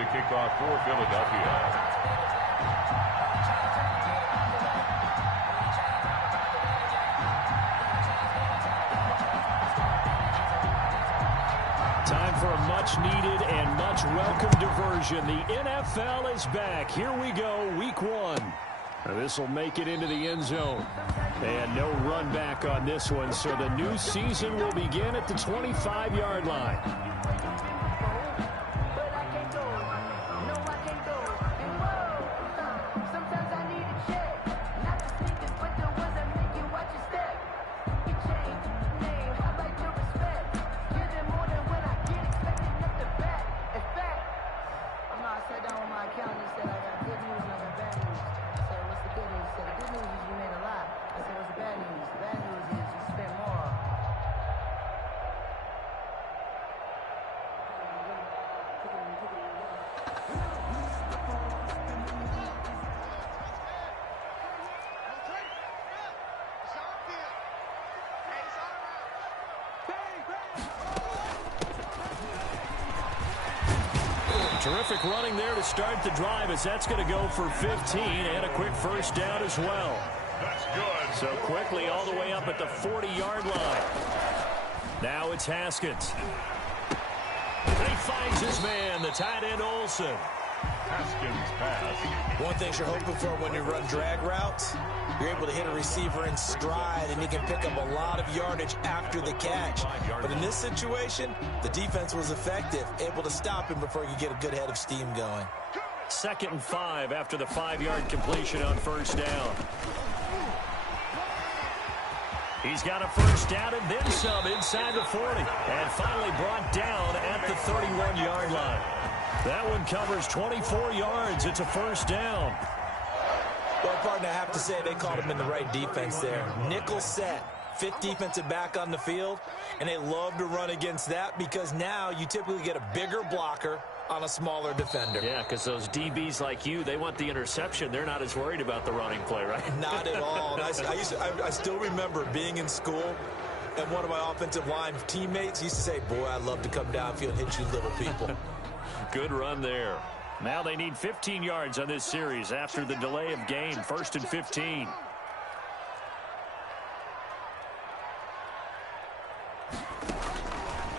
to kick off for Philadelphia. Time for a much-needed and much-welcome diversion. The NFL is back. Here we go, week one. This will make it into the end zone. And no run back on this one, so the new season will begin at the 25-yard line. Terrific running there to start the drive, as that's going to go for 15 and a quick first down as well. That's good. So quickly all the way up at the 40-yard line. Now it's Haskins. And he finds his man, the tight end Olsen. Haskins pass. One thing you're hoping for when you run drag routes, you're able to hit a receiver in stride, and you can pick up a lot of yardage after the catch. But in this situation, the defense was effective, able to stop him before he could get a good head of steam going. 2nd and 5 after the 5-yard completion on first down. He's got a first down and then some inside the 40. And finally brought down at the 31-yard line. That one covers 24 yards. It's a first down. Well, partner, I have to say they called him in the right defense there. Nickel set, 5th defensive back on the field, and they love to run against that because now you typically get a bigger blocker on a smaller defender. Yeah, because those DBs like you, they want the interception. They're not as worried about the running play, right? Not at all. And I still remember being in school, and one of my offensive line teammates used to say, boy, I'd love to come downfield and hit you little people. Good run there. Now they need 15 yards on this series after the delay of game. 1st and 15.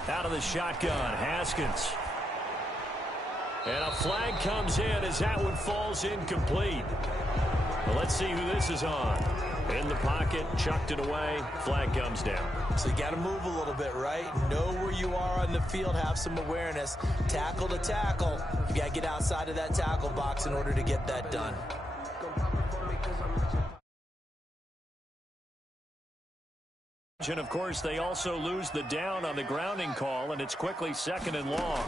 Out of the shotgun, Haskins. And a flag comes in as that one falls incomplete. Well, let's see who this is on. In the pocket, chucked it away, flag comes down. So you got to move a little bit, right? Know where you are on the field, have some awareness. Tackle to tackle. You got to get outside of that tackle box in order to get that done. And, of course, they also lose the down on the grounding call, and it's quickly 2nd and long.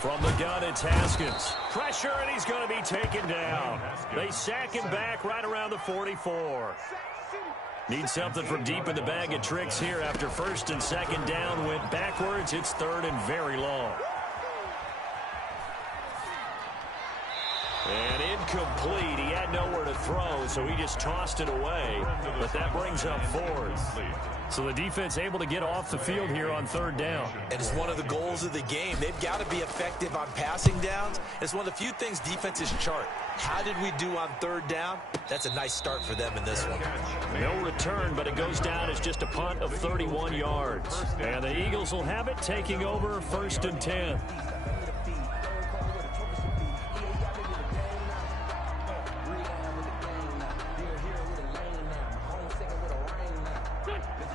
From the gun, it's Haskins. Pressure, and he's going to be taken down. They sack him back right around the 44. Need something from deep in the bag of tricks here after 1st and 2nd down. Went backwards. It's 3rd and very long. And incomplete. He had nowhere to throw, so he just tossed it away. But that brings up 4th. So the defense able to get off the field here on 3rd down. And it's one of the goals of the game. They've got to be effective on passing downs. It's one of the few things defenses chart. How did we do on 3rd down? That's a nice start for them in this one. No return, but it goes down as just a punt of 31 yards. And the Eagles will have it, taking over 1st and 10.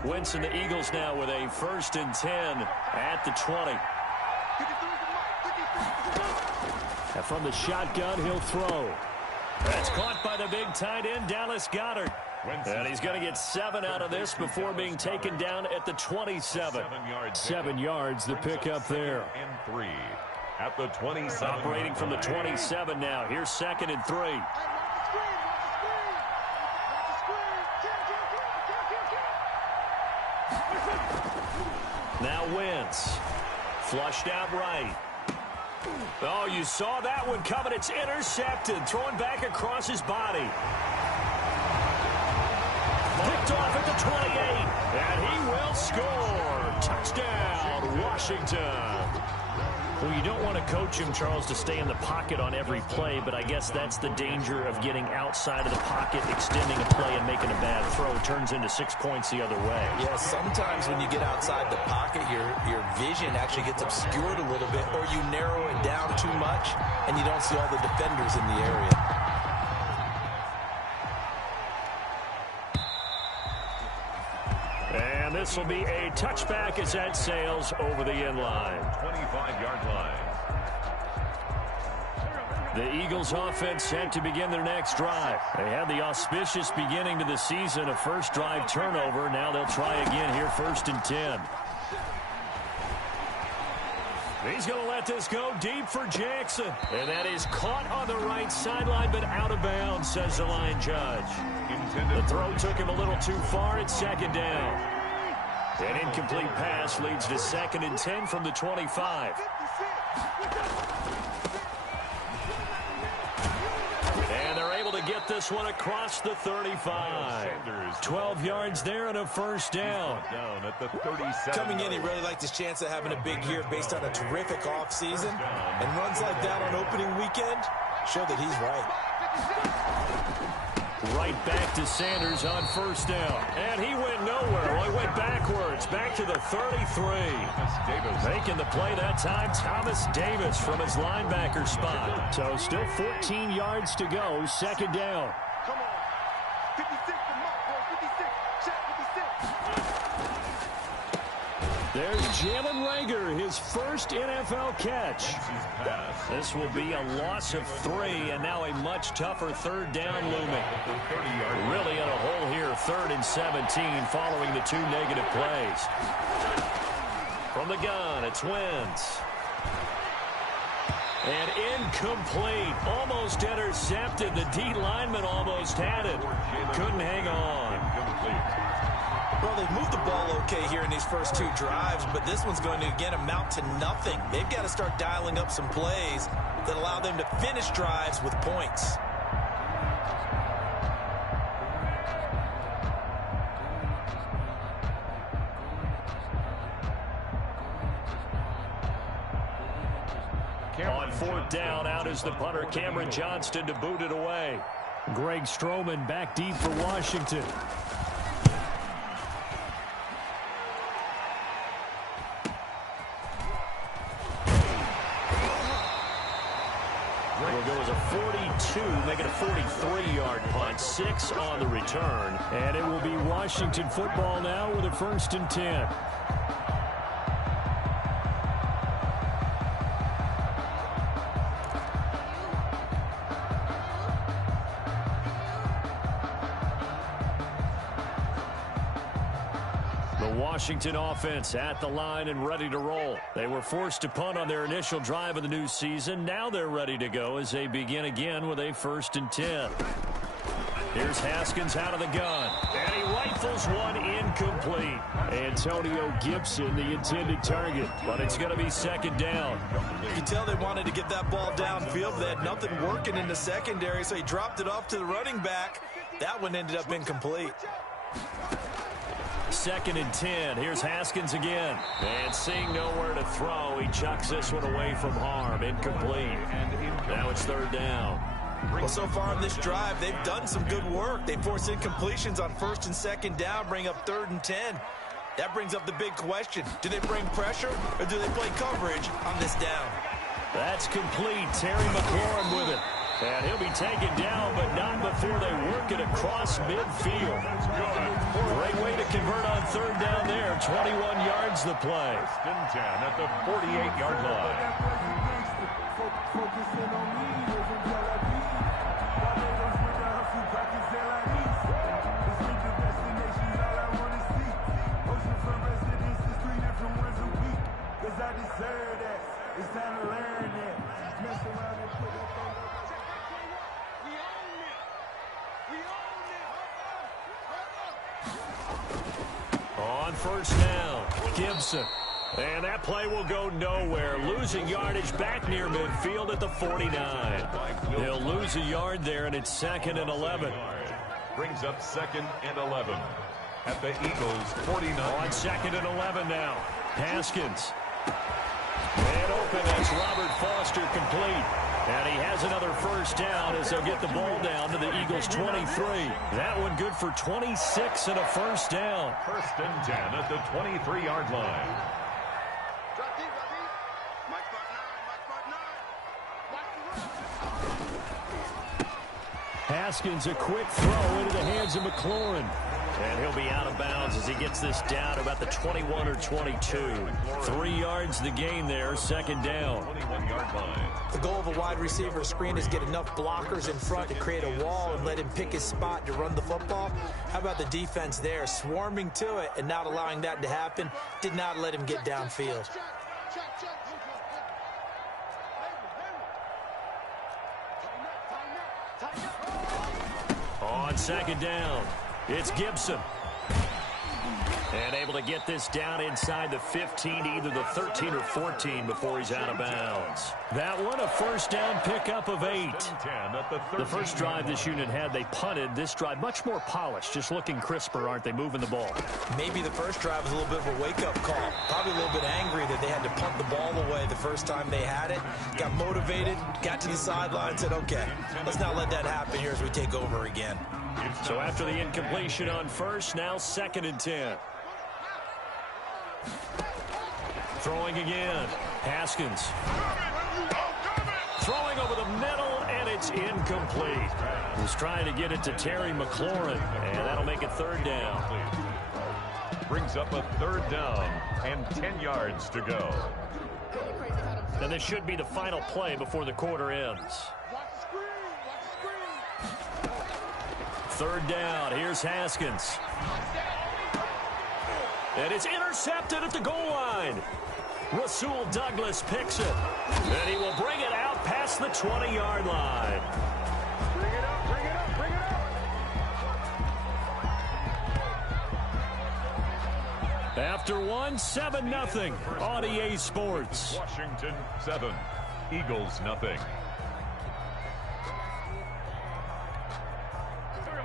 Wentz and the Eagles now with a 1st and 10 at the 20. And from the shotgun, he'll throw. That's caught by the big tight end, Dallas Goedert. And he's going to get 7 out of this before being taken down at the 27. 7 yards, the pickup there. And 3 at the 27. Operating from the 27 now. Here's 2nd and 3. Now Wentz. Flushed out right. Oh, you saw that one coming. It's intercepted. Thrown back across his body. Picked off at the 28. And he will score. Touchdown, Washington. Well, you don't want to coach him, Charles, to stay in the pocket on every play, but I guess that's the danger of getting outside of the pocket, extending a play, and making a bad throw. It turns into 6 points the other way. Yeah, sometimes when you get outside the pocket, your vision actually gets obscured a little bit, or you narrow it down too much, and you don't see all the defenders in the area. And this will be a touchback as that sails over the end line. 25-yard line. The Eagles offense set to begin their next drive. They had the auspicious beginning to the season, a first drive turnover. Now they'll try again here, 1st and 10. He's going to let this go deep for Jackson. And that is caught on the right sideline, but out of bounds, says the line judge. The throw took him a little too far. It's 2nd down. An incomplete pass leads to 2nd and 10 from the 25. And they're able to get this one across the 35. 12 yards there and a first down. Down at the 37. Coming in, he really liked his chance of having a big year based on a terrific offseason. And runs like that on opening weekend show that he's right. Right back to Sanders on 1st down. And he went nowhere. Well, he went backwards. Back to the 33. Making the play that time, Thomas Davis from his linebacker spot. So still 14 yards to go. 2nd down. Come on. 56 to Mark, boy. 56. Shot 56. There's Jalen Reagor, his first NFL catch. This will be a loss of 3, and now a much tougher 3rd down looming. Really in a hole here, 3rd and 17 following the 2 negative plays. From the gun, it's Wentz. And incomplete. Almost intercepted. The D lineman almost had it. Couldn't hang on. Well, they've moved the ball okay here in these first 2 drives, but this one's going to, again, amount to nothing. They've got to start dialing up some plays that allow them to finish drives with points. On 4th down, out is the punter, Cameron Johnston, to boot it away. Greg Stroman back deep for Washington. Will go as a 42, make it a 43-yard punt, 6 on the return. And it will be Washington football now with a 1st and 10. Washington offense at the line and ready to roll. They were forced to punt on their initial drive of the new season. Now they're ready to go as they begin again with a 1st and 10. Here's Haskins out of the gun. And he rifles one incomplete. Antonio Gibson, the intended target. But it's going to be 2nd down. You can tell they wanted to get that ball downfield. They had nothing working in the secondary, so he dropped it off to the running back. That one ended up incomplete. 2nd and 10. Here's Haskins again. And seeing nowhere to throw, he chucks this one away from harm. Incomplete. Now it's 3rd down. Well, so far on this drive, they've done some good work. They force incompletions on 1st and 2nd down, bring up 3rd and 10. That brings up the big question. Do they bring pressure or do they play coverage on this down? That's complete. Terry McLaurin with it. And he'll be taken down, but not before they work it across midfield. Great way to convert on 3rd down there. 21 yards the play. 1st and 10 at the 48-yard line. On 1st down, Gibson. And that play will go nowhere. Losing yardage back near midfield at the 49. He'll lose a yard there, and it's 2nd and 11. Brings up 2nd and 11 at the Eagles' 49. On 2nd and 11 now. Haskins. And open, that's Robert Foster complete. And he has another first down as they'll get the ball down to the Eagles' 23. That one good for 26 and a first down. 1st and 10 at the 23-yard line. Haskins, a quick throw into the hands of McLaurin. And he'll be out of bounds as he gets this down to about the 21 or 22. 3 yards the gain there, 2nd down. 21-yard line. The goal of a wide receiver screen is get enough blockers in front to create a wall and let him pick his spot to run the football. How about the defense there, swarming to it and not allowing that to happen? Did not let him get downfield. On 2nd down, it's Gibson. And able to get this down inside the 15 to either the 13 or 14 before he's out of bounds. That one, a first down pickup of 8. The first drive this unit had, they punted. This drive, much more polished, just looking crisper, aren't they, moving the ball? Maybe the first drive was a little bit of a wake-up call. Probably a little bit angry that they had to punt the ball away the first time they had it. Got motivated, got to the sideline, said, okay, let's not let that happen here as we take over again. So after the incompletion on first, now 2nd and 10. Throwing again. Haskins. Throwing over the middle, and it's incomplete. He's trying to get it to Terry McLaurin, and that'll make it 3rd down. Brings up a 3rd down and 10 yards to go. And this should be the final play before the quarter ends. 3rd down. Here's Haskins. And it's intercepted at the goal line. Rasul Douglas picks it. And he will bring it out past the 20-yard line. Bring it up, bring it up, bring it up. After one, 7-0 on EA Sports. Washington 7, Eagles nothing.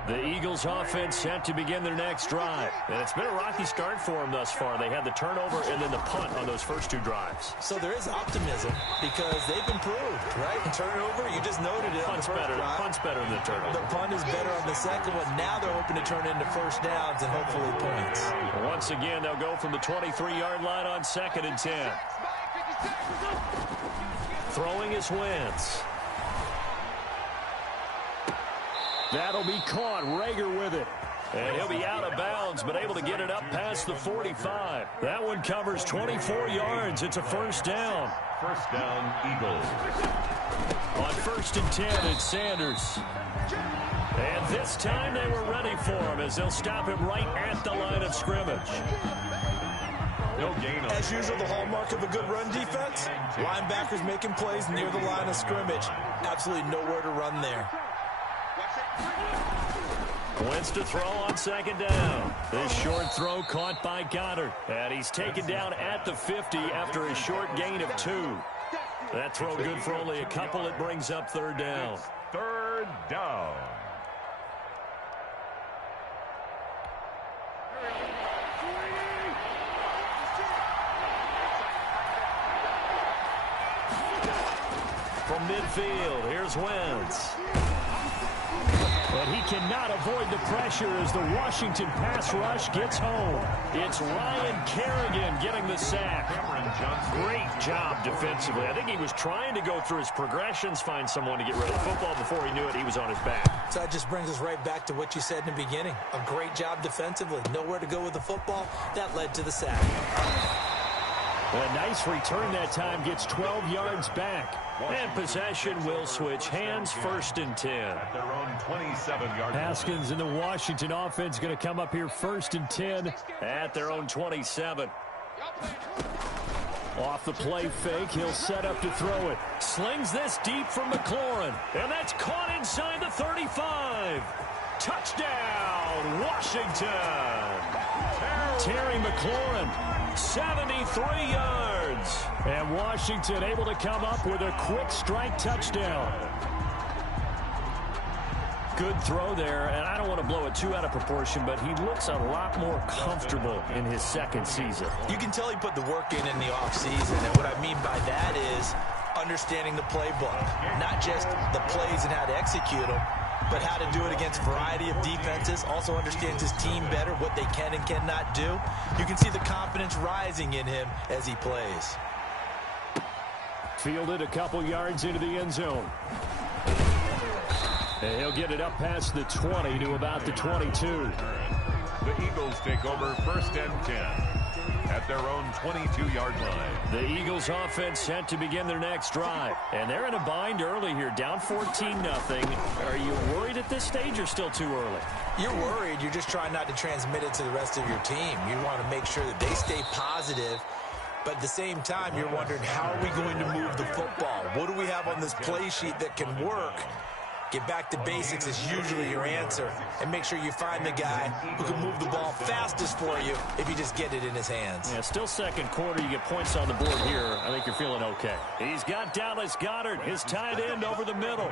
The Eagles offense set to begin their next drive. And it's been a rocky start for them thus far. They had the turnover and then the punt on those first 2 drives. So there is optimism because they've improved, right? And turnover, you just noted it. Punt's better than the turnover. The punt is better on the second one. Now they're hoping to turn it into first downs and hopefully points. Once again, they'll go from the 23-yard line on 2nd and 10. Throwing is Wentz. That'll be caught. Rager with it. And he'll be out of bounds, but able to get it up past the 45. That one covers 24 yards. It's a first down. First down, Eagles. On 1st and 10, it's Sanders. And this time they were ready for him as they'll stop him right at the line of scrimmage. No gain on. As usual, the hallmark of a good run defense, linebackers making plays near the line of scrimmage. Absolutely nowhere to run there. Wentz to throw on 2nd down. This short throw caught by Goddard. And he's taken down at the 50 after a short gain of 2. That throw good for only a couple. It brings up 3rd down. 3rd down. From midfield, here's Wentz. But he cannot avoid the pressure as the Washington pass rush gets home. It's Ryan Kerrigan getting the sack. Great job defensively. I think he was trying to go through his progressions, find someone to get rid of the football. Before he knew it, he was on his back. So that just brings us right back to what you said in the beginning. A great job defensively. Nowhere to go with the football. That led to the sack. A nice return that time, gets 12 yards back. And possession will switch hands, 1st and 10. At their own 27-yard line. Haskins in the Washington offense going to come up here 1st and 10 at their own 27. Off the play fake, he'll set up to throw it. Slings this deep from McLaurin. And that's caught inside the 35. Touchdown, Washington. Terry McLaurin, 73 yards. And Washington able to come up with a quick strike touchdown. Good throw there, and I don't want to blow it too out of proportion, but he looks a lot more comfortable in his second season. You can tell he put the work in the offseason, and what I mean by that is understanding the playbook, not just the plays and how to execute them, but how to do it against a variety of defenses. Also understands his team better, what they can and cannot do. You can see the confidence rising in him as he plays. Fielded a couple yards into the end zone. And he'll get it up past the 20 to about the 22. The Eagles take over 1st and 10 at their own 22-yard line. The Eagles offense set to begin their next drive. And they're in a bind early here, down 14-0. Are you worried at this stage or still too early? You're worried. You're just trying not to transmit it to the rest of your team. You want to make sure that they stay positive. But at the same time, you're wondering, how are we going to move the football? What do we have on this play sheet that can work? Get back to basics is usually your answer. And make sure you find the guy who can move the ball fastest for you if you just get it in his hands. Yeah, still second quarter. You get points on the board here. I think you're feeling okay. He's got Dallas Goedert, his tight end, over the middle.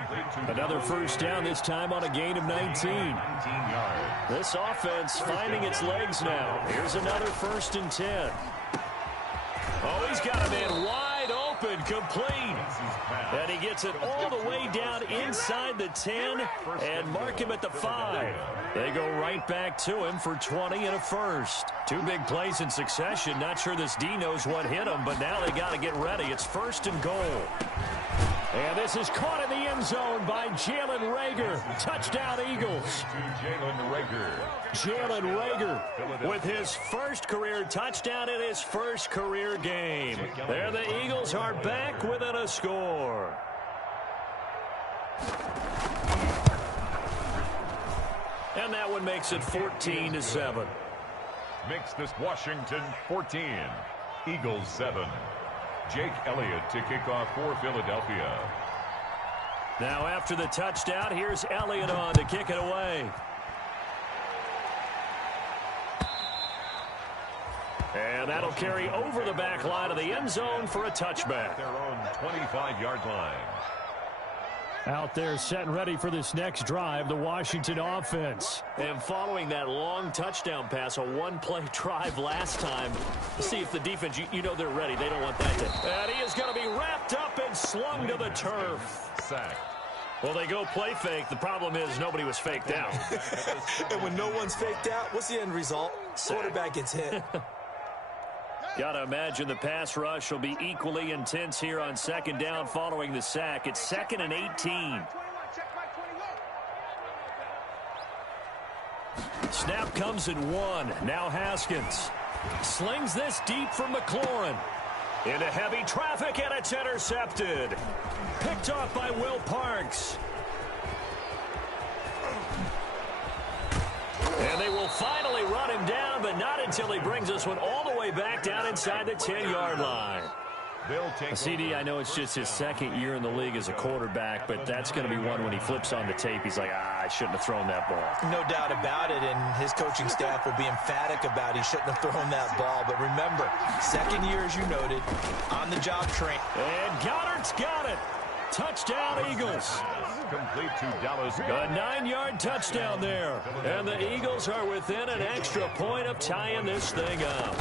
Another first down, this time on a gain of 19. This offense finding its legs now. Here's another 1st and 10. Oh, he's got a man wide open, complete. And he gets it all the way down inside the 10 and mark him at the 5. They go right back to him for 20 and a first. Two big plays in succession. Not sure this D knows what hit him, but now they got to get ready. It's 1st and goal. And this is caught in the end zone by Jalen Reagor. Touchdown, Eagles. Jalen Reagor with his first career touchdown in his first career game. There the Eagles are back within a score. And that one makes it 14-7. Makes this Washington 14, Eagles 7. Jake Elliott to kick off for Philadelphia. Now after the touchdown, here's Elliott on to kick it away. And that'll carry over the back line of the end zone for a touchback. Their own 25-yard line. Out there set and ready for this next drive, the Washington offense. And following that long touchdown pass, a one-play drive last time, see if the defense, you know they're ready. They don't want that to. And he is going to be wrapped up and slung to the turf. Sack. Well, they go play fake. The problem is nobody was faked out. And when no one's faked out, what's the end result? Quarterback gets hit. Got to imagine the pass rush will be equally intense here on second down following the sack. It's 2nd and 18. Snap comes in 1. Now Haskins slings this deep from McLaurin. Into heavy traffic, and it's intercepted. Picked off by Will Parks. And they will finally run him down, but not until he brings this one all the way back down inside the 10-yard line. CD, I know it's just his second year in the league as a quarterback, but that's going to be one when he flips on the tape. He's like, I shouldn't have thrown that ball. No doubt about it, and his coaching staff will be emphatic about he shouldn't have thrown that ball. But remember, second year, as you noted, on-the-job train. And Goddard's got it. Touchdown, Eagles. Complete to Dallas. A 9-yard touchdown there. And the Eagles are within an extra point of tying this thing up.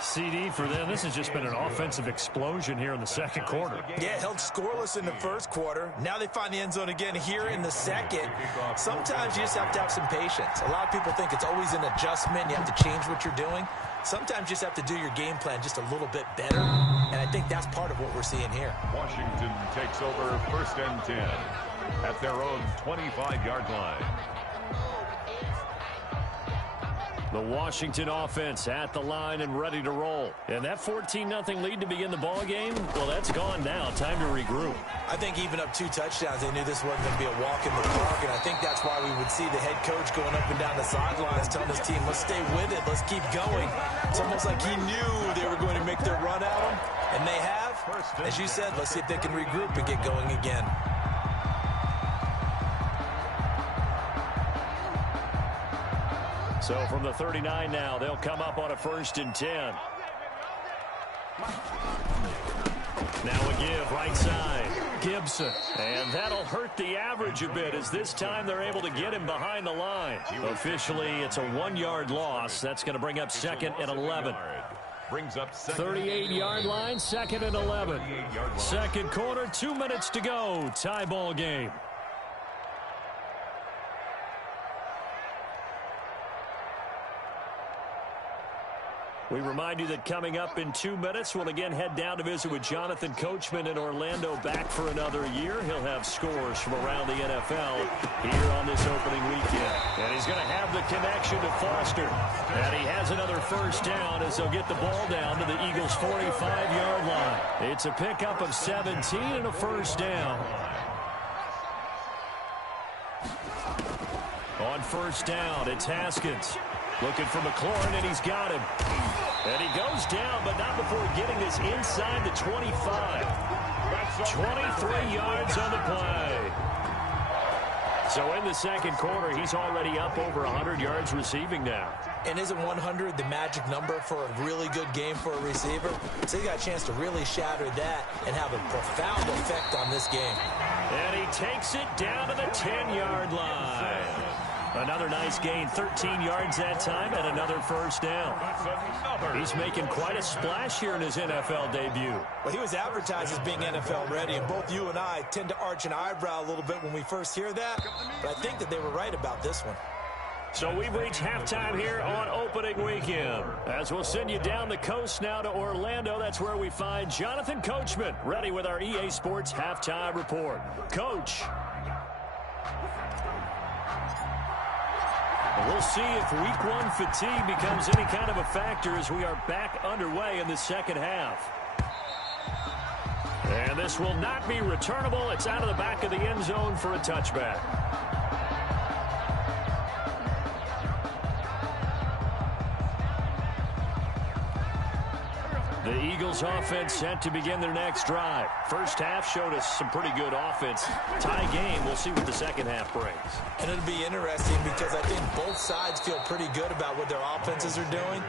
CD for them, this has just been an offensive explosion here in the second quarter. Yeah, held scoreless in the first quarter. Now they find the end zone again here in the second. Sometimes you just have to have some patience. A lot of people think it's always an adjustment. You have to change what you're doing. Sometimes you just have to do your game plan just a little bit better. And I think that's part of what we're seeing here. Washington takes over 1st and 10 at their own 25-yard line. The Washington offense at the line and ready to roll. And that 14-0 lead to begin the ball game, well, that's gone now. Time to regroup. I think even up 2 touchdowns, they knew this wasn't going to be a walk in the park. And I think that's why we would see the head coach going up and down the sidelines telling his team, let's stay with it, let's keep going. It's almost like he knew they were going to make their run at him. And they have. As you said, let's see if they can regroup and get going again. So from the 39 now, they'll come up on a 1st and 10. Now a give right side. Gibson. And that'll hurt the average a bit as this time they're able to get him behind the line. Officially, it's a 1-yard loss. That's going to bring up 2nd and 11. Brings up 38-yard line, 2nd and 11. Second quarter, 2 minutes to go. Tie ball game. We remind you that coming up in 2 minutes, we'll again head down to visit with Jonathan Coachman in Orlando, back for another year. He'll have scores from around the NFL here on this opening weekend. And he's going to have the connection to Foster. And he has another first down as they'll get the ball down to the Eagles' 45-yard line. It's a pickup of 17 and a first down. On first down, it's Haskins. Looking for McLaurin, and he's got him. And he goes down, but not before getting this inside the 25. 23 yards on the play. So in the second quarter, he's already up over 100 yards receiving now. And isn't 100 the magic number for a really good game for a receiver? So he got a chance to really shatter that and have a profound effect on this game. And he takes it down to the 10-yard line. Another nice gain, 13 yards that time, and another first down. He's making quite a splash here in his NFL debut. Well, he was advertised as being NFL ready, and both you and I tend to arch an eyebrow a little bit when we first hear that, but I think that they were right about this one. So we've reached halftime here on opening weekend. As we'll send you down the coast now to Orlando, that's where we find Jonathan Coachman, ready with our EA Sports halftime report. Coach. We'll see if week 1 fatigue becomes any kind of a factor as we are back underway in the second half. And this will not be returnable. It's out of the back of the end zone for a touchback. The Eagles offense set to begin their next drive. First half showed us some pretty good offense. Tie game, we'll see what the second half brings. And it'll be interesting because I think both sides feel pretty good about what their offenses are doing.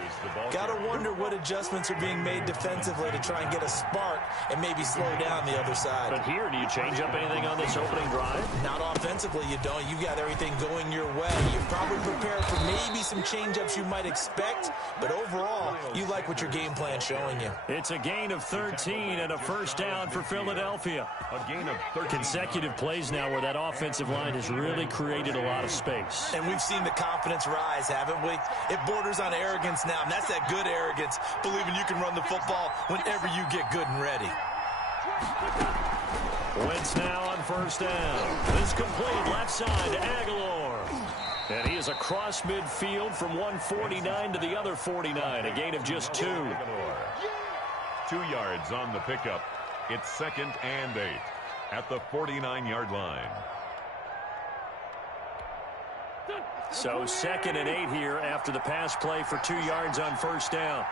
Got to wonder what adjustments are being made defensively to try and get a spark and maybe slow down the other side. But here, do you change up anything on this opening drive? Not offensively, you don't. You got everything going your way. You're probably prepared for maybe some change-ups you might expect, but overall, you like what your game plan's showing you. It's a gain of 13 and a first down for Philadelphia. A gain of 13. Consecutive plays now where that offensive line has really created a lot of space. And we've seen the confidence rise, haven't we? It borders on arrogance now, and that's that good arrogance, believing you can run the football whenever you get good and ready. Wentz now on first down. This complete left side to Aguilar. And he is across midfield from 149 to the other 49. A gain of just 2. 2 yards on the pickup. It's 2nd and 8 at the 49-yard line. So 2nd and 8 here after the pass play for 2 yards on first down.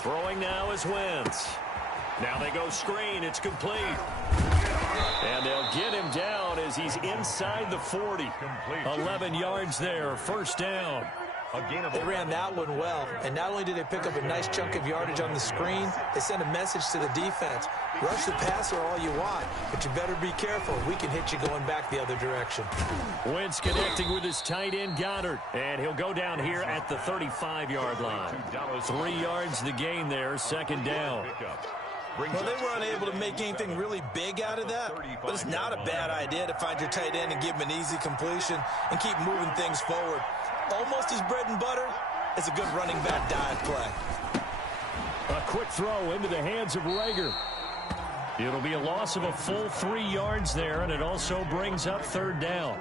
Throwing now is Wentz. Now they go screen. It's complete. And they'll get him down as he's inside the 40. 11 yards there. First down. They ran that one well, and not only did they pick up a nice chunk of yardage on the screen, they sent a message to the defense. Rush the passer all you want, but you better be careful. We can hit you going back the other direction. Wentz connecting with his tight end, Goddard, and he'll go down here at the 35-yard line. 3 yards the gain there, second down. Well, they were unable to make anything really big out of that, but it's not a bad idea to find your tight end and give him an easy completion and keep moving things forward. Almost his bread and butter is a good running back dive play. A quick throw into the hands of Rager. It'll be a loss of a full 3 yards there, and it also brings up third down.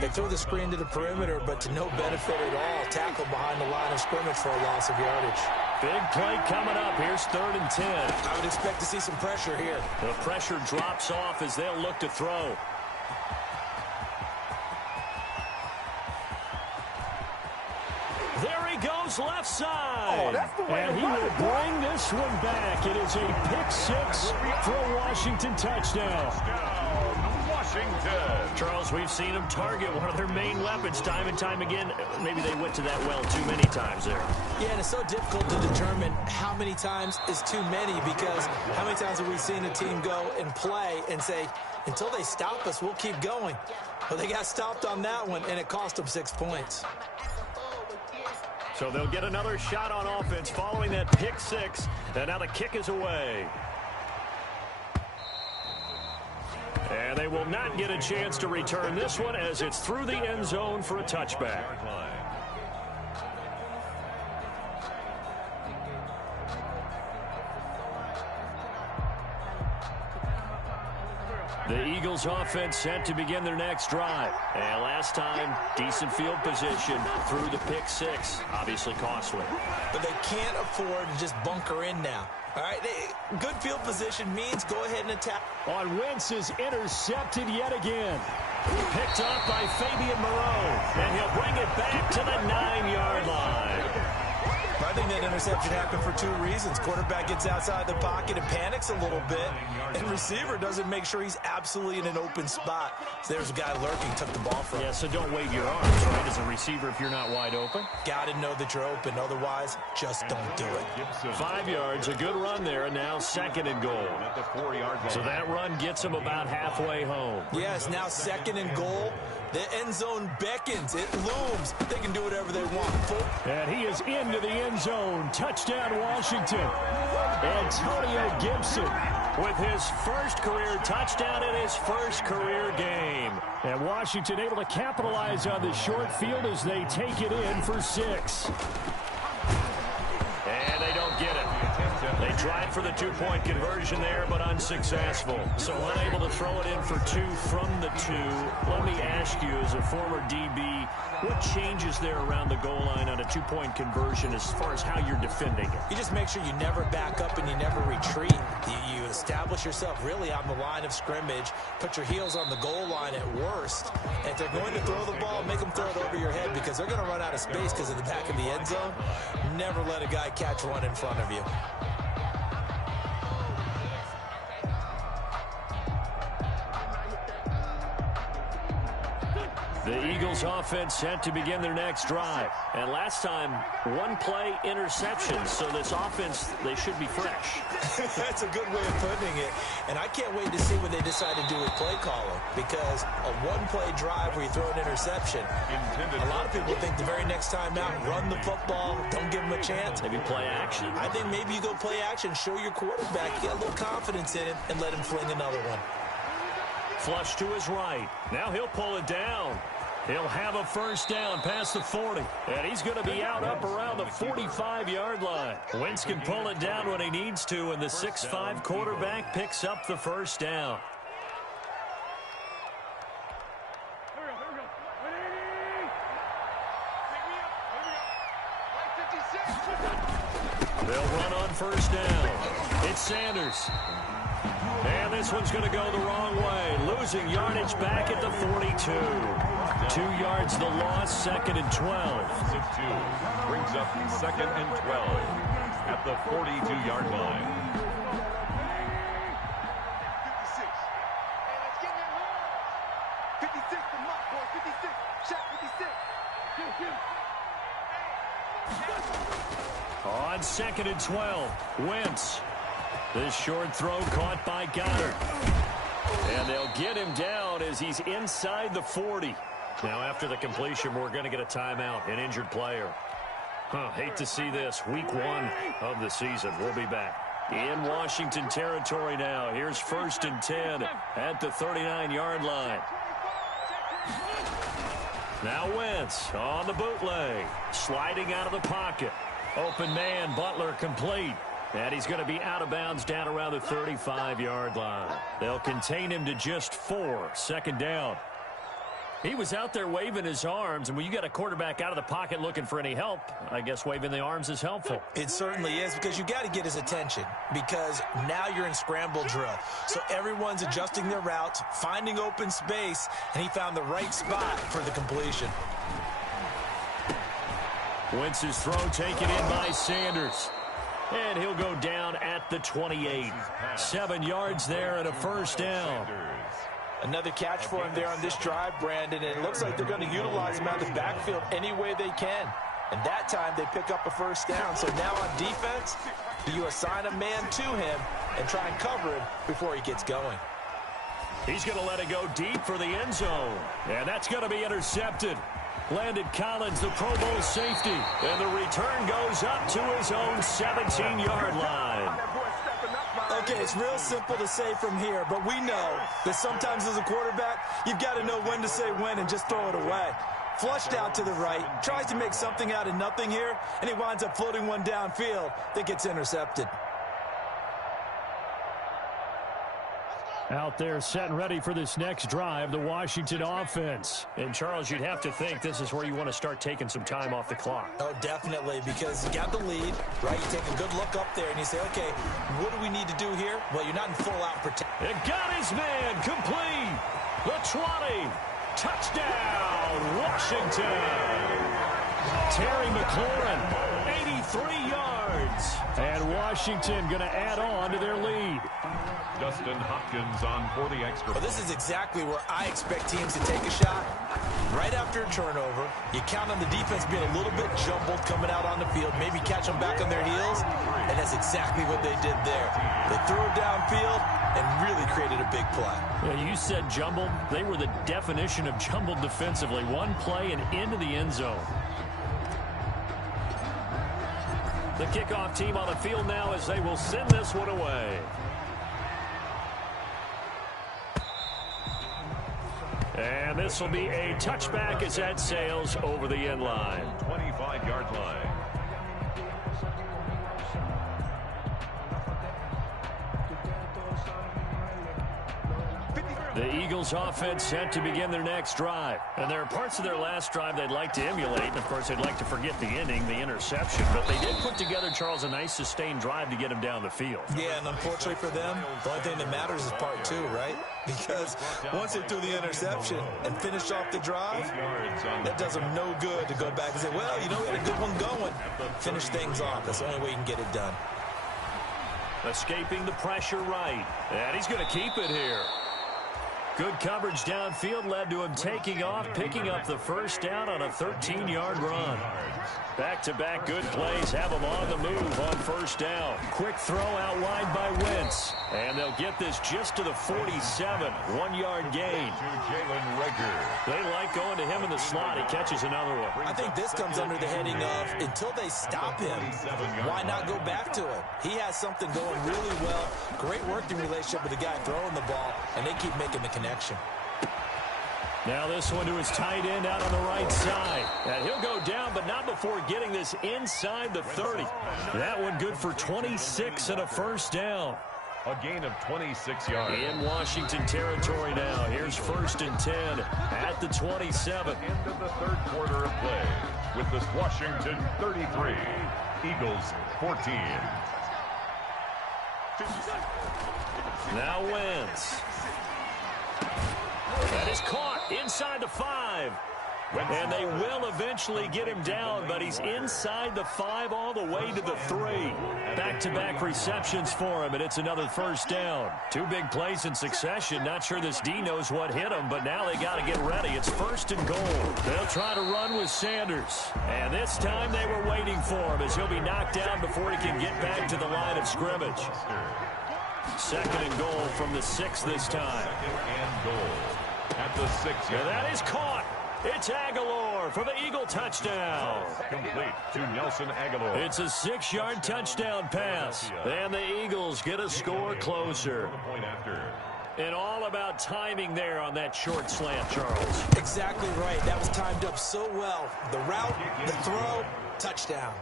They throw the screen to the perimeter, but to no benefit at all. Tackle behind the line of scrimmage for a loss of yardage. Big play coming up. Here's 3rd and 10. I would expect to see some pressure here. The pressure drops off as they'll look to throw. There he goes left side. And he will bring this one back. It is a pick 6 for a Washington touchdown. Washington. Charles, we've seen them target one of their main weapons time and time again. Maybe they went to that well too many times there. Yeah, and it's so difficult to determine how many times is too many, because how many times have we seen a team go and play and say, until they stop us, we'll keep going. Well, they got stopped on that one, and it cost them 6 points. So they'll get another shot on offense following that pick six, and now the kick is away. And they will not get a chance to return this one as it's through the end zone for a touchback. The Eagles offense set to begin their next drive. And last time, decent field position through the pick six. Obviously costly. But they can't afford to just bunker in now. All right, good field position means go ahead and attack. On Wentz is intercepted yet again. Picked up by Fabian Moreau. And he'll bring it back to the 9-yard line. I think that interception happened for two reasons. Quarterback gets outside the pocket and panics a little bit, and receiver doesn't make sure he's absolutely in an open spot. So there's a guy lurking, took the ball from him. Yeah, so don't wave your arms, right, as a receiver if you're not wide open. Got to know that you're open. Otherwise, just don't do it. 5 yards, a good run there, and now 2nd and goal. So that run gets him about halfway home. Yes, now 2nd and goal. The end zone beckons. It looms. They can do whatever they want. And he is into the end zone. Touchdown, Washington. Antonio Gibson with his first career touchdown in his first career game. And Washington able to capitalize on the short field as they take it in for 6. And they don't get it. They tried for the 2-point conversion there, but unsuccessful. So unable to throw it in for 2 from the 2. Let me ask you, as a former DB, what changes there around the goal line on a 2-point conversion as far as how you're defending it? You just make sure you never back up and you never retreat. You establish yourself really on the line of scrimmage, put your heels on the goal line at worst. And if they're going to throw the ball, make them throw it over your head, because they're going to run out of space because of the back of the end zone. Never let a guy catch one in front of you. The Eagles offense set to begin their next drive. And last time, 1-play interception. So this offense, they should be fresh. That's a good way of putting it. And I can't wait to see what they decide to do with play calling, because a 1-play drive where you throw an interception, a lot of people think the very next time out, run the football, don't give them a chance. Maybe play action. I think maybe you go play action, show your quarterback, get a little confidence in him, and let him fling another one. Flush to his right. Now he'll pull it down. He'll have a first down past the 40. And he's going to be out up around the 45-yard line. Wentz can pull it down when he needs to, and the 6'5" quarterback picks up the first down. They'll run on first down. It's Sanders. And this one's going to go the wrong way. Losing yardage back at the 42. 2 yards the loss, 2nd and 12. 6-2 brings up 2nd and 12 at the 42-yard line. 56. Hey, let's get that hard. 56 for Mott, boy. 56. Shot 56. On 2nd and 12, Wentz. This short throw caught by Goddard. And they'll get him down as he's inside the 40. Now after the completion, we're going to get a timeout, an injured player. Hate to see this. Week 1 of the season. We'll be back in Washington territory now. Here's 1st and 10 at the 39-yard line. Now Wentz on the bootleg. Sliding out of the pocket. Open man, Butler complete. And he's going to be out of bounds down around the 35-yard line. They'll contain him to just 4. 2nd down. He was out there waving his arms, and when you got a quarterback out of the pocket looking for any help, I guess waving the arms is helpful. It certainly is, because you got to get his attention, because now you're in scramble drill. So everyone's adjusting their routes, finding open space, and he found the right spot for the completion. Wentz's throw taken in by Sanders. And he'll go down at the 28. 7 yards there and a first down. Another catch for him there on this drive, Brandon, and it looks like they're going to utilize him out of the backfield any way they can. And that time they pick up a first down. So now on defense, you assign a man to him and try and cover him before he gets going. He's going to let it go deep for the end zone. And that's going to be intercepted. Landon Collins, the Pro Bowl safety. And the return goes up to his own 17-yard line. Okay, it's real simple to say from here, but we know that sometimes as a quarterback, you've got to know when to say when and just throw it away. Flushed out to the right, tries to make something out of nothing here, and he winds up floating one downfield that gets intercepted. Out there set and ready for this next drive, the Washington offense. And, Charles, you'd have to think this is where you want to start taking some time off the clock. Oh, definitely, because you got the lead, right? You take a good look up there, and you say, okay, what do we need to do here? Well, you're not in full-out protection. It got his man complete. The 20. Touchdown, Washington. Terry McLaurin, 83 yards. And Washington going to add on to their lead. Dustin Hopkins on for the extra. Well, this is exactly where I expect teams to take a shot. Right after a turnover, you count on the defense being a little bit jumbled coming out on the field, maybe catch them back on their heels, and that's exactly what they did there. They threw it downfield and really created a big play. Yeah, you said jumbled. They were the definition of jumbled defensively. One play and into the end zone. The kickoff team on the field now as they will send this one away. And this will be a touchback as that sails over the end line. 25-yard line. The Eagles offense set to begin their next drive. And there are parts of their last drive they'd like to emulate. And, of course, they'd like to forget the ending, the interception. But they did put together, Charles, a nice sustained drive to get him down the field. Yeah, and unfortunately for them, the only thing that matters is part two, right? Because once they threw the interception and finished off the drive, that does them no good to go back and say, well, you know, we had a good one going. Finish things off. That's the only way you can get it done. Escaping the pressure right. And he's going to keep it here. Good coverage downfield led to him taking off, picking up the first down on a 13-yard run. Back-to-back good plays have him on the move on first down. Quick throw out wide by Wentz. And they'll get this just to the 47. 1-yard gain. They like going to him in the slot. He catches another one. I think this comes under the heading of until they stop him, why not go back to it? He has something going really well. Great working relationship with the guy throwing the ball, and they keep making the connection. Now this one to his tight end out on the right side. And he'll go down, but not before getting this inside the 30. That one good for 26 and a first down. A gain of 26 yards. In Washington territory now. Here's 1st and 10 at the 27. End of the third quarter of play with this Washington 33, Eagles 14. Now Wentz. That is caught inside the 5. And they will eventually get him down, but he's inside the 5 all the way to the 3. Back-to-back receptions for him, and it's another first down. 2 big plays in succession. Not sure this D knows what hit him, but now they got to get ready. It's 1st and goal. They'll try to run with Sanders. And this time they were waiting for him as he'll be knocked down before he can get back to the line of scrimmage. 2nd and goal from the 6 this time. 2nd and goal at the 6-yard. And that is caught. It's Aguilar for the Eagle touchdown. Complete to Nelson Aguilar. It's a 6-yard touchdown pass. And the Eagles get a score closer. And all about timing there on that short slant, Charles. Exactly right. That was timed up so well. The route, the throw, touchdown.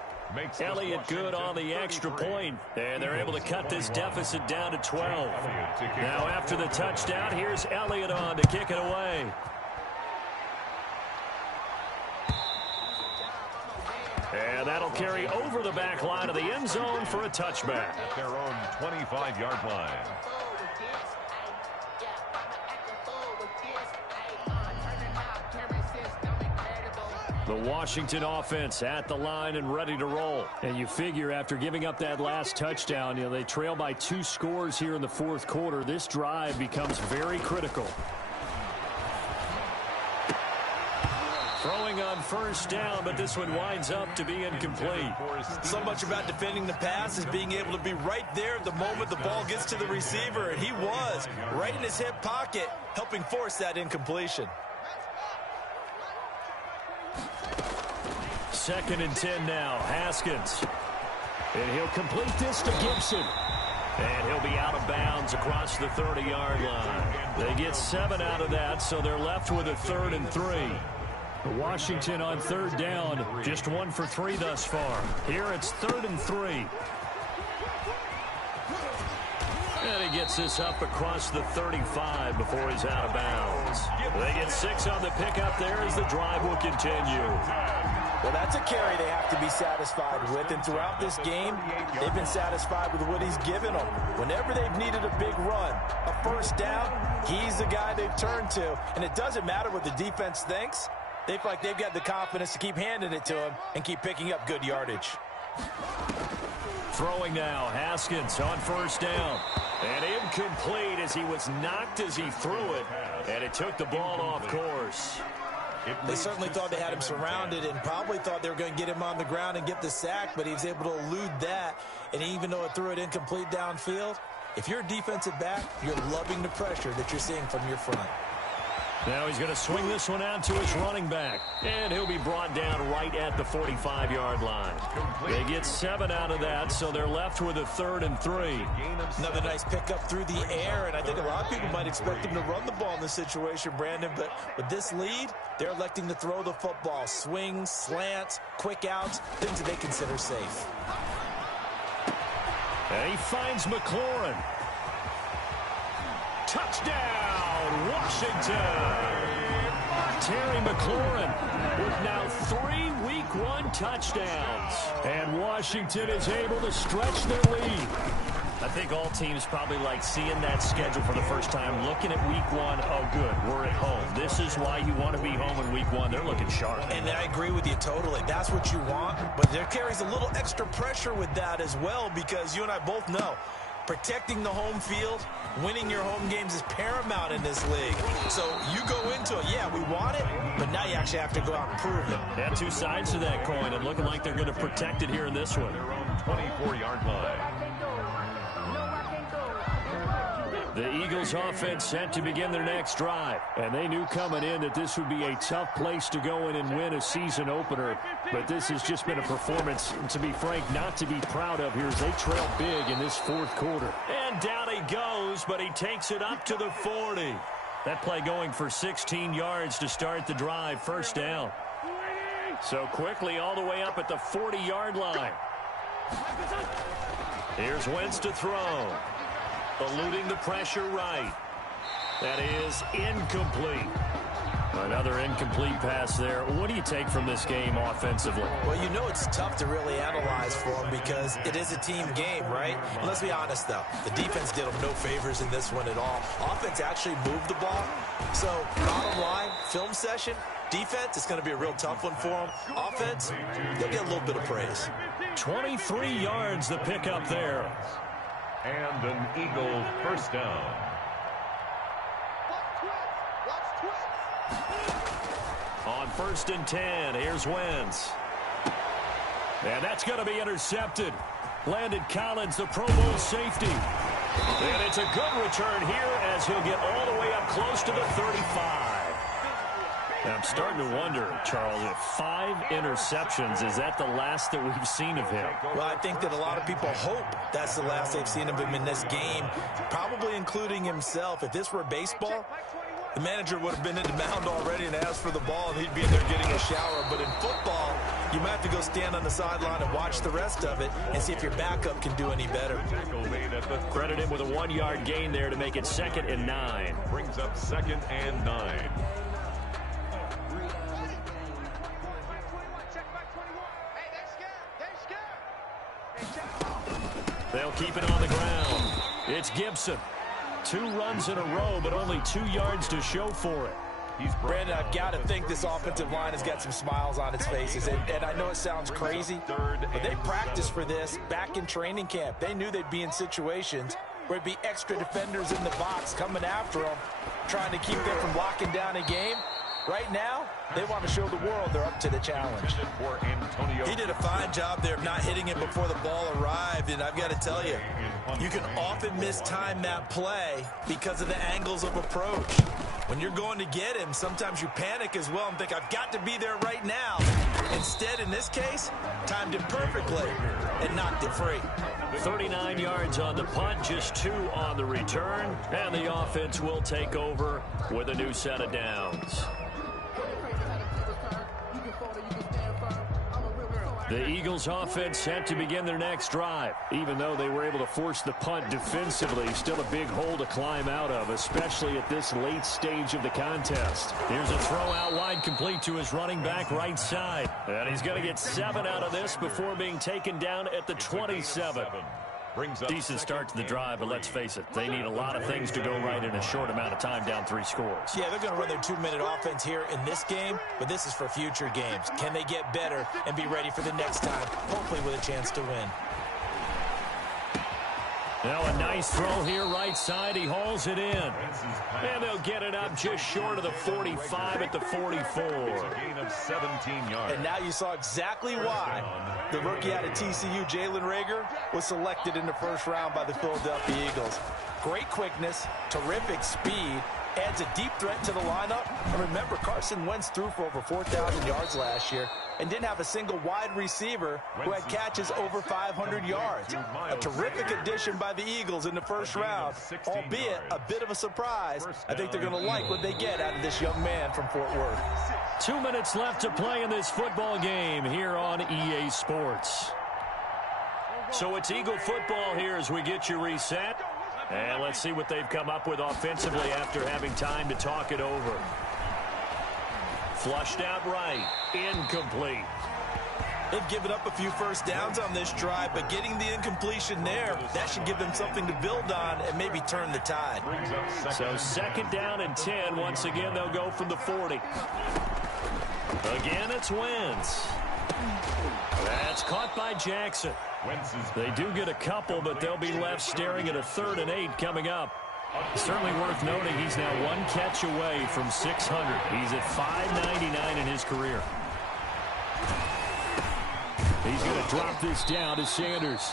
Elliott good on the extra point. And they're able to cut this deficit down to 12. Now after the touchdown, here's Elliott on to kick it away. And that'll carry over the back line of the end zone for a touchback. At their own 25-yard line. The Washington offense at the line and ready to roll. And you figure after giving up that last touchdown, they trail by 2 scores here in the 4th quarter. This drive becomes very critical. Throwing on first down, but this one winds up to be incomplete. So much about defending the pass is being able to be right there at the moment the ball gets to the receiver, and he was right in his hip pocket, helping force that incompletion. 2nd and 10 now. Haskins. And he'll complete this to Gibson. And he'll be out of bounds across the 30-yard line. They get 7 out of that, so they're left with a 3rd and 3. Washington on 3rd down, just 1 for 3 thus far. Here it's 3rd and 3. And he gets this up across the 35 before he's out of bounds. They get 6 on the pickup there as the drive will continue. Well, that's a carry they have to be satisfied with, and throughout this game, they've been satisfied with what he's given them. Whenever they've needed a big run, a first down, he's the guy they've turned to, and it doesn't matter what the defense thinks. They feel like they've got the confidence to keep handing it to him and keep picking up good yardage. Throwing now, Haskins on first down. And incomplete as he was knocked as he threw it, and it took the ball off course. They certainly thought they had him surrounded and probably thought they were going to get him on the ground and get the sack, but he was able to elude that. And even though it threw it incomplete downfield, if you're a defensive back, you're loving the pressure that you're seeing from your front. Now he's going to swing this one out to his running back. And he'll be brought down right at the 45-yard line. They get 7 out of that, so they're left with a 3rd and 3. Another nice pickup through the air, and I think a lot of people might expect him to run the ball in this situation, Brandon. But with this lead, they're electing to throw the football. Swings, slants, quick outs, things that they consider safe. And he finds McLaurin. Touchdown, Washington! Terry McLaurin with now 3 Week 1 touchdowns. And Washington is able to stretch their lead. I think all teams probably like seeing that schedule for the first time, looking at Week 1, oh good, we're at home. This is why you want to be home in Week 1. They're looking sharp. And I agree with you totally. That's what you want, but there carries a little extra pressure with that as well, because you and I both know protecting the home field, winning your home games is paramount in this league. So you go into it, yeah, we want it, but now you actually have to go out and prove it. Yeah, 2 sides to that coin, and looking like they're going to protect it here in this one. Their own 24-yard line. The Eagles offense set to begin their next drive. And they knew coming in that this would be a tough place to go in and win a season opener. But this has just been a performance, to be frank, not to be proud of here as they trail big in this 4th quarter. And down he goes, but he takes it up to the 40. That play going for 16 yards to start the drive, first down. So quickly all the way up at the 40-yard line. Here's Wentz to throw. Eluding the pressure right. That is incomplete. Another incomplete pass there. What do you take from this game offensively? Well, you know it's tough to really analyze for them because it is a team game, right? And let's be honest, though. The defense did them no favors in this one at all. Offense actually moved the ball. So, bottom line, film session, defense, it's going to be a real tough one for them. Offense, they'll get a little bit of praise. 23 yards the pickup there. And an Eagle first down. On 1st and 10, here's Wentz. And that's going to be intercepted. Landon Collins, the Pro Bowl safety. And it's a good return here as he'll get all the way up close to the 35. And I'm starting to wonder, Charles, if 5 interceptions, is that the last that we've seen of him? Well, I think that a lot of people hope that's the last they've seen of him in this game, probably including himself. If this were baseball, the manager would have been in the mound already and asked for the ball, and he'd be in there getting a shower. But in football, you might have to go stand on the sideline and watch the rest of it and see if your backup can do any better. Credit him with a 1-yard gain there to make it 2nd and 9. Brings up 2nd and 9. They'll keep it on the ground. It's Gibson. 2 runs in a row, but only 2 yards to show for it. Brandon, I've got to think this offensive line has got some smiles on its faces. And I know it sounds crazy, but they practiced for this back in training camp. They knew they'd be in situations where it'd be extra defenders in the box coming after them, trying to keep them from locking down a game. Right now, they want to show the world they're up to the challenge. He did a fine job there of not hitting it before the ball arrived, and I've got to tell you, you can often mistime that play because of the angles of approach. When you're going to get him, sometimes you panic as well and think, I've got to be there right now. Instead, in this case, timed it perfectly and knocked it free. 39 yards on the punt, just 2 on the return, and the offense will take over with a new set of downs. The Eagles offense set to begin their next drive. Even though they were able to force the punt defensively, still a big hole to climb out of, especially at this late stage of the contest. Here's a throw out wide, complete to his running back right side. And he's going to get 7 out of this before being taken down at the 27. Decent start to the drive, but let's face it, they need a lot of things to go right in a short amount of time, down 3 scores. Yeah, they're going to run their 2-minute offense here in this game, but this is for future games. Can they get better and be ready for the next time, hopefully with a chance to win? Now a nice throw here right side. He hauls it in. And they'll get it up just short of the 45 at the 44. And now you saw exactly why the rookie out of TCU, Jalen Reagor, was selected in the first round by the Philadelphia Eagles. Great quickness, terrific speed, adds a deep threat to the lineup. And remember, Carson Wentz threw for over 4,000 yards last year and didn't have a single wide receiver who had catches over 500 yards. A terrific addition by the Eagles in the first round, albeit a bit of a surprise. I think they're going to like what they get out of this young man from Fort Worth. 2 minutes left to play in this football game here on EA Sports. So it's Eagle football here as we get you reset. And let's see what they've come up with offensively after having time to talk it over. Flushed out right. Incomplete. They've given up a few first downs on this drive, but getting the incompletion there, that should give them something to build on and maybe turn the tide. So 2nd down and 10. Once again, they'll go from the 40. Again, it's Wentz. That's caught by Jackson. They do get a couple, but they'll be left staring at a 3rd and 8 coming up. Certainly worth noting he's now 1 catch away from 600. He's at 599 in his career. He's going to drop this down to Sanders.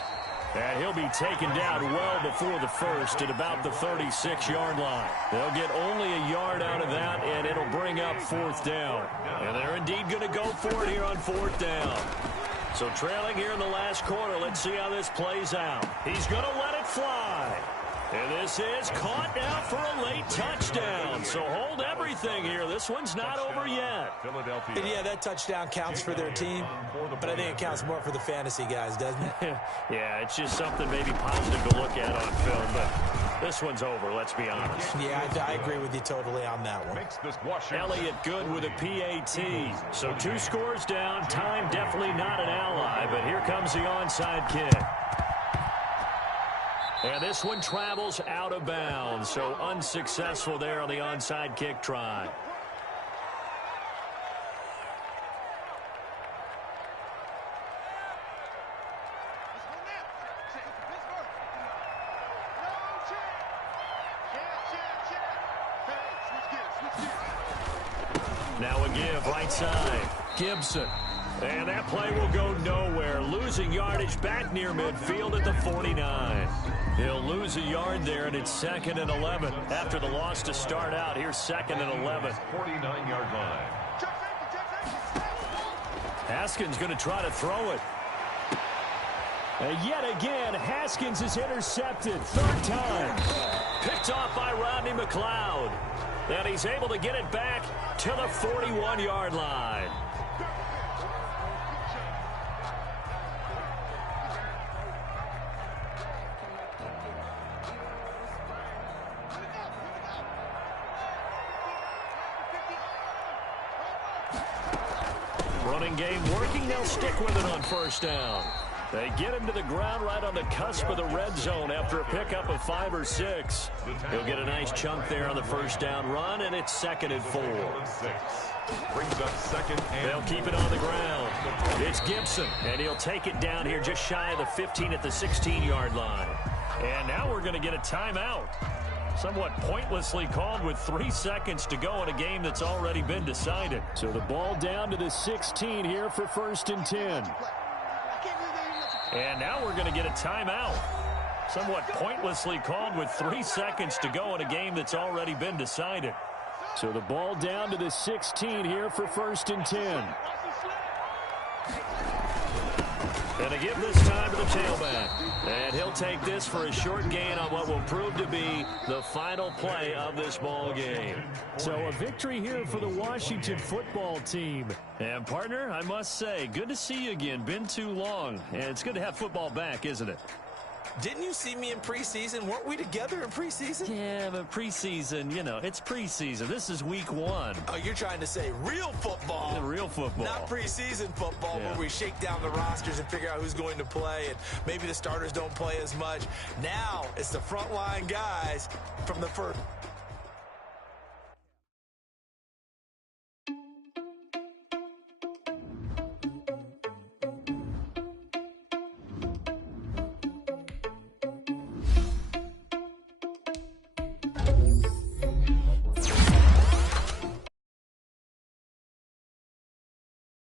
And he'll be taken down well before the first at about the 36-yard line. They'll get only a yard out of that, and it'll bring up 4th down. And they're indeed going to go for it here on 4th down. So trailing here in the last quarter, let's see how this plays out. He's going to let it fly. And this is caught now for a late touchdown. So hold everything here. This one's not over yet. And yeah, that touchdown counts for their team, but I think it counts more for the fantasy guys, doesn't it? Yeah, it's just something maybe positive to look at on film, but this one's over, let's be honest. Yeah, I agree with you totally on that one. Elliott good with a PAT. So 2 scores down. Time definitely not an ally, but here comes the onside kick. And this one travels out of bounds, so unsuccessful there on the onside kick try. Now a give right side. Gibson. And that play will go nowhere. Losing yardage back near midfield at the 49. He'll lose a yard there, and it's 2nd and 11. After the loss to start out, here's 2nd and 11. 49-yard line. Haskins going to try to throw it. And yet again, Haskins is intercepted. 3rd time. Picked off by Rodney McLeod. And he's able to get it back to the 41-yard line. Running game working. They'll stick with it on 1st down. They get him to the ground right on the cusp of the red zone after a pickup of 5 or 6. He'll get a nice chunk there on the 1st down run, and it's 2nd and 4. Brings up 2nd and they'll keep it on the ground. It's Gibson, and he'll take it down here just shy of the 15 at the 16-yard line. And now we're going to get a timeout. Somewhat pointlessly called with 3 seconds to go in a game that's already been decided. So the ball down to the 16 here for 1st and 10. And now we're going to get a timeout. Somewhat pointlessly called with 3 seconds to go in a game that's already been decided. So the ball down to the 16 here for 1st and 10. And they give this time to the tailback. And he'll take this for a short gain on what will prove to be the final play of this ball game. So a victory here for the Washington football team. And partner, I must say, good to see you again. Been too long. And it's good to have football back, isn't it? Didn't you see me in preseason? Weren't we together in preseason? Yeah, but preseason, you know, it's preseason. This is week 1. Oh, you're trying to say real football. Yeah, real football. Not preseason football where we shake down the rosters and figure out who's going to play, and maybe the starters don't play as much. Now it's the frontline guys from the first